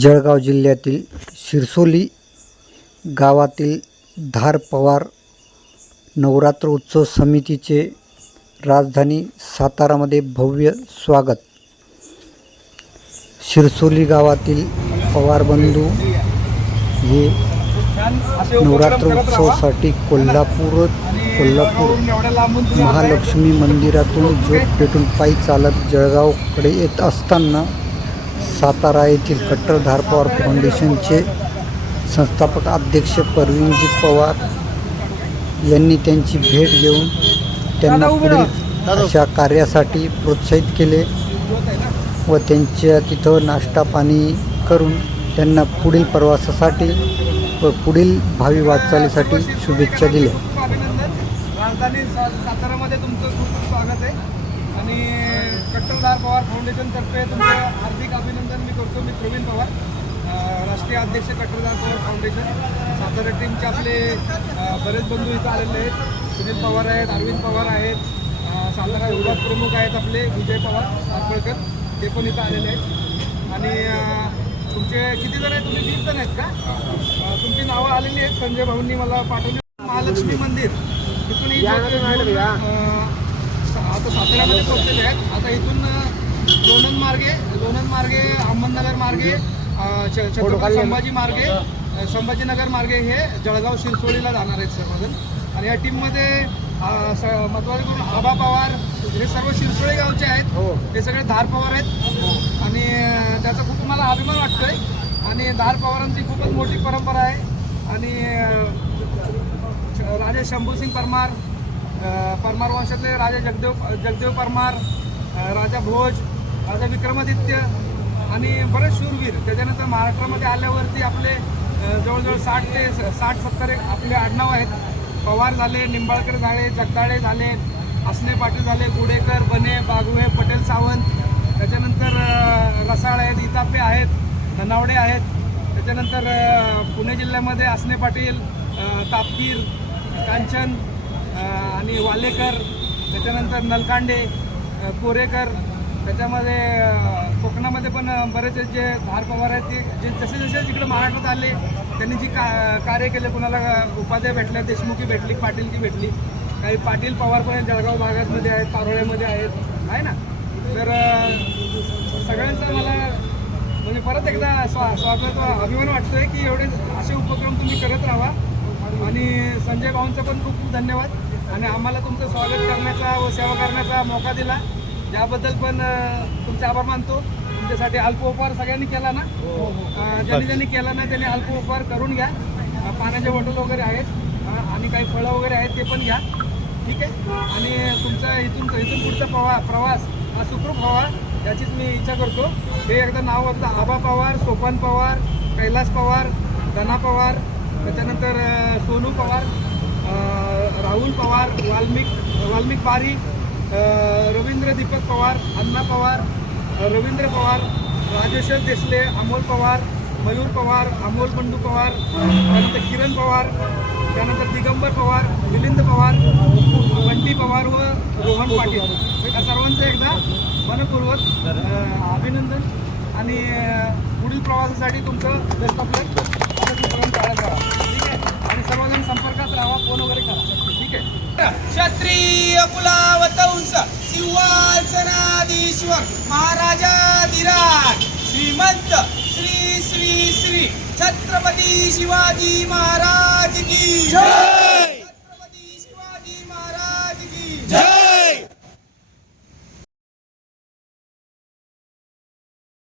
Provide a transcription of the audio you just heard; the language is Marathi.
जळगाव जिल्ह्यातील शिरसोली गावातील धार पवार नवरात्र उत्सव समितीचे राजधानी सातारामध्ये भव्य स्वागत. शिरसोली गावातील पवार बंधू हे नवरात्र उत्सवासाठी कोल्हापूर कोल्हापूर महालक्ष्मी मंदिरातून ज्योत पेटून पायी चालत जळगावकडे येत असताना सातारा येथील कट्टर धार पवार फाउंडेशनचे संस्थापक अध्यक्ष परवीनजी पवार यांनी त्यांची भेट घेऊन त्यांना पुढील अशा कार्यासाठी प्रोत्साहित केले व त्यांच्या तिथं नाश्ता पाणी करून त्यांना पुढील प्रवासासाठी व पुढील भावी वाटचालीसाठी शुभेच्छा दिल्या. राजधानी सातारामध्ये तुमचं खूप खूप स्वागत आहे. आणि कट्टरदार पवार फाउंडेशनतर्फे तुमचं हार्दिक अभिनंदन मी करतो मी प्रवीण पवार. राष्ट्रीय अध्यक्ष कट्टरदार पवार फाउंडेशन सातारा टीमचे आपले बरेच बंधू इथं आलेले आहेत. सुनील पवार आहेत अरविंद पवार आहेत सातारा विभाग प्रमुख आहेत आपले विजय पवार सापळकर ते पण इथं आलेले आहेत. आणि तुमचे किती जण आहेत? तुम्ही वीस जण आहेत का? तुमची नावं आलेली आहेत. संजय भाऊंनी मला पाठवली. महालक्ष्मी मंदिर. तिथून ही ज्योत घेऊन, अं, सा- आता साताऱ्यामध्ये पोहोचलेले आहेत. आता इथून लोणंद मार्गे लोणंद मार्गे अहमदनगर मार्गे छत्रपती संभाजी मार्गे संभाजीनगर मार्गे हे जळगाव शिरसोलीला जाणार आहेत सर्वजण. आणि या टीममध्ये महत्त्वाचं करून आबा पवार हे सर्व शिरसोळी गावचे आहेत. हे. सगळे धार पवार आहेत. आणि त्याचा खूप मला अभिमान वाटतोय. आणि धार पवारांची खूपच मोठी परंपरा आहे. आणि राजे शंभूसिंग परमार परमार वंशातले राजा जगदेव जगदेव परमार राजा भोज राजा विक्रमादित्य आणि बरेच शूरवीर. त्याच्यानंतर महाराष्ट्रामध्ये आल्यावरती आपले जवळजवळ साठ ते स- साठ सत्तर एक आपले आडनाव आहेत. पवार झाले निंबाळकर झाले जगदाळे झाले असने पाटील झाले गुडेकर बने बागवे पटेल सावंत. त्याच्यानंतर रसाळ आहेत इतापे आहेत धनावडे आहेत. त्याच्यानंतर पुणे जिल्ह्यामध्ये असने पाटील तापकीर कांचन आणि वालेकर त्याच्यानंतर नलकांडे कोरेकर त्याच्यामध्ये कोकणामध्ये पण बरेचसे बरेच जे धार पवार आहेत ते जे जसे जसे तिकडे महाराष्ट्रात आले त्यांनी जी का कार्य केले कुणाला उपाध्याय भेटल्या देशमुखी भेटली पाटीलची भेटली काही पाटील पवार पण जळगाव भागामध्ये आहेत पारोळ्यामध्ये आहेत आहे ना? तर सगळ्यांचा मला म्हणजे परत एकदा स्वा स्वागत अभिमान वाटतोय की एवढे असे उपक्रम तुम्ही करत राहा. आणि संजय भाऊंचा पण खूप खूप धन्यवाद. आणि आम्हाला तुमचं स्वागत करण्याचा व सेवा करण्याचा मोका दिला. याबद्दल पण तुमचे आभार मानतो. तुमच्यासाठी अल्पोपहार सगळ्यांनी केला ना? अं, ज्यांनी ज्यांनी केला ना त्यांनी अल्पोपहार करून घ्या. पाण्याचे बॉटल वगैरे आहेत. आणि काही फळं वगैरे आहेत ते पण घ्या. ठीक आहे? आणि तुमचा इथून इथून पुढचा प्रवा प्रवास हा सुखरूप व्हावा याचीच मी इच्छा करतो. हे एकदा नाव होतं आबा पवार सोपान पवार कैलास पवार धना पवार त्याच्यानंतर सोनू पवार राहुल पवार वाल्मिक वाल्मिक बारी रवींद्र दीपक पवार अण्णा पवार रवींद्र पवार राजेश्वर देसले अमोल पवार मयूर पवार अमोल बंडू पवार त्यानंतर किरण पवार त्यानंतर दिगंबर पवार मिलिंद पवार बंटी पवार व रोहन पाटील. या सर्वांचं एकदा मनपूर्वक अभिनंदन आणि पुढील प्रवासासाठी तुमचं बेस्ट ऑफ लक आता राहा ठीक आहे. आणि सर्वजण संपर्कात राहा फोन वगैरे करा ठीक आहे क्षत्रिय कुलावतंस सिंहासनाधीश्वर महाराजाधिराज श्रीमंत श्री श्री श्री छत्रपती शिवाजी महाराज की जय!